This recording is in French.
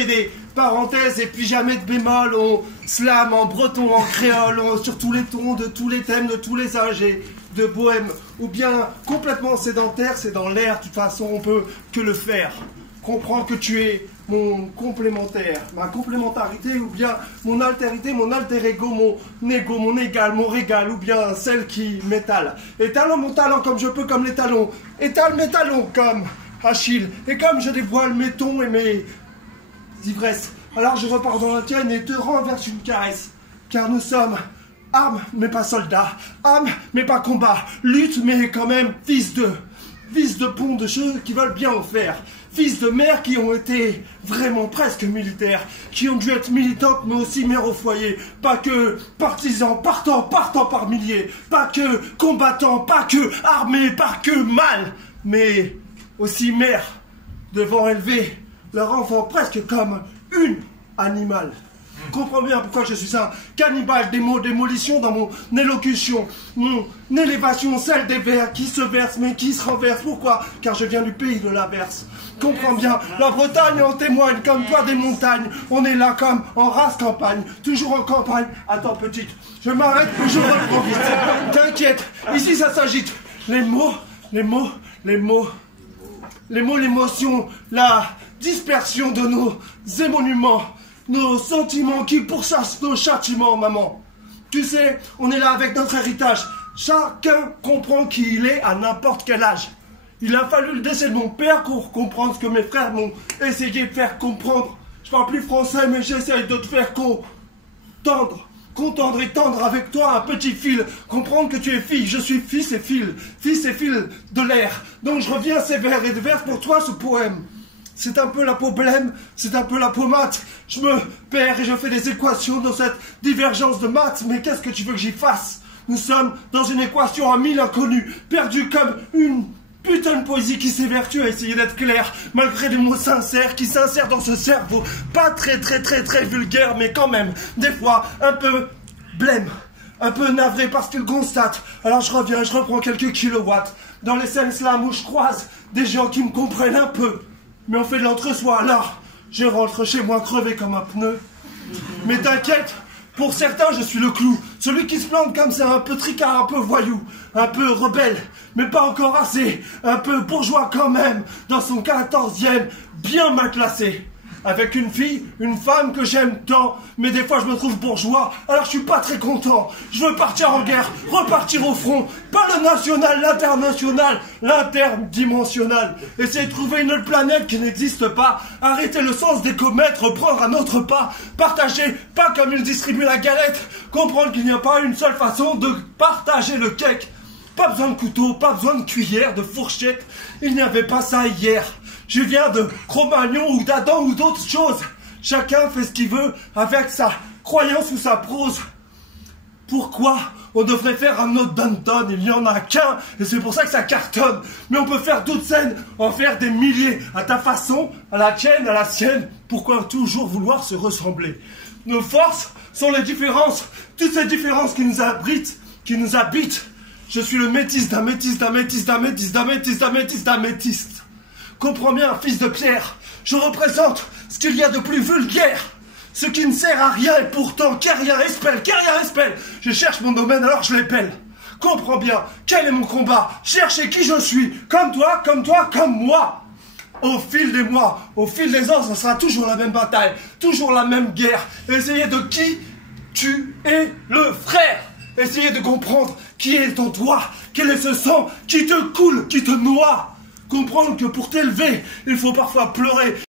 met des parenthèses et puis jamais de bémol. On slam en breton, en créole, sur tous les tons, de tous les thèmes, de tous les âges et de bohème. Ou bien complètement sédentaire, c'est dans l'air, de toute façon on peut que le faire. Comprends que tu es mon complémentaire, ma complémentarité, ou bien mon altérité, mon alter ego, mon égal, mon régal, ou bien celle qui m'étale. Étalons mon talent comme je peux, comme les talons. Étale mes talons comme Achille. Et comme je dévoile mes tons et mes ivresses, alors je repars dans la tienne et te renverse une caresse. Car nous sommes armes, mais pas soldats. Âme, mais pas combat. Lutte, mais quand même fils de pont de ceux qui veulent bien en faire. Fils de mères qui ont été vraiment presque militaires, qui ont dû être militantes mais aussi mères au foyer. Pas que partisans, partant par milliers. Pas que combattants, pas que armés, pas que mal. Mais aussi mères devant élever leur enfant presque comme une animale. Comprends bien pourquoi je suis un cannibale des mots, démolition dans mon élocution, mon élévation, celle des vers qui se versent mais qui se renversent. Pourquoi? Car je viens du pays de l'averse. Comprends bien, la Bretagne en témoigne, comme toi des montagnes. On est là comme en race campagne, toujours en campagne. Attends petite, je m'arrête et je reprends vite. T'inquiète, ici ça s'agite. Les mots, l'émotion, la dispersion de nos émoluments. Nos sentiments qui pourchassent nos châtiments, maman. Tu sais, on est là avec notre héritage. Chacun comprend qui il est à n'importe quel âge. Il a fallu le décès de mon père pour comprendre ce que mes frères m'ont essayé de faire comprendre. Je parle plus français, mais j'essaye de te faire contendre et tendre avec toi un petit fil. Comprendre que tu es fille, je suis fils et fil de l'air. Donc je reviens sévère et déverse pour toi ce poème. C'est un peu la peau blême, c'est un peu la peau mate. Je me perds et je fais des équations dans cette divergence de maths. Mais qu'est-ce que tu veux que j'y fasse? Nous sommes dans une équation à 1000 inconnus, perdus comme une putain de poésie qui s'évertue à essayer d'être claire, malgré des mots sincères qui s'insèrent dans ce cerveau. Pas très vulgaire, mais quand même, des fois, un peu blême. Un peu navré parce qu'il constate. Alors je reviens, je reprends quelques kilowatts. Dans les scènes slam où je croise des gens qui me comprennent un peu. Mais on fait de l'entre-soi, alors je rentre chez moi crevé comme un pneu. Mais t'inquiète, pour certains je suis le clou. Celui qui se plante comme ça, un peu tricard, un peu voyou, un peu rebelle, mais pas encore assez. Un peu bourgeois quand même, dans son 14e, bien mal classé. Avec une fille, une femme que j'aime tant, mais des fois je me trouve bourgeois, alors je suis pas très content. Je veux partir en guerre, repartir au front, pas le national, l'international, l'interdimensionnel. Essayer de trouver une autre planète qui n'existe pas, arrêter le sens des comètes, reprendre un autre pas, partager, pas comme ils distribuent la galette, comprendre qu'il n'y a pas une seule façon de partager le cake. Pas besoin de couteau, pas besoin de cuillère, de fourchette, il n'y avait pas ça hier. Je viens de Cro-Magnon ou d'Adam ou d'autres choses. Chacun fait ce qu'il veut avec sa croyance ou sa prose. Pourquoi on devrait faire un autre Danton? Il n'y en a qu'un et c'est pour ça que ça cartonne. Mais on peut faire d'autres scènes, en faire des milliers. À ta façon, à la tienne, à la sienne. Pourquoi toujours vouloir se ressembler? Nos forces sont les différences. Toutes ces différences qui nous abritent, qui nous habitent. Je suis le métis d'un métis, d'un métis, d'un métis, d'un métis, d'un métis, d'un métis. Comprends bien, fils de Pierre, je représente ce qu'il y a de plus vulgaire, ce qui ne sert à rien et pourtant carrière espèle. Je cherche mon domaine alors je l'épelle. Comprends bien, quel est mon combat? Chercher qui je suis, comme toi, comme moi. Au fil des mois, au fil des ans, ce sera toujours la même bataille, toujours la même guerre. Essayez de qui tu es le frère. Essayez de comprendre qui est en toi, quel est ce sang qui te coule, qui te noie. Comprendre que pour t'élever, il faut parfois pleurer.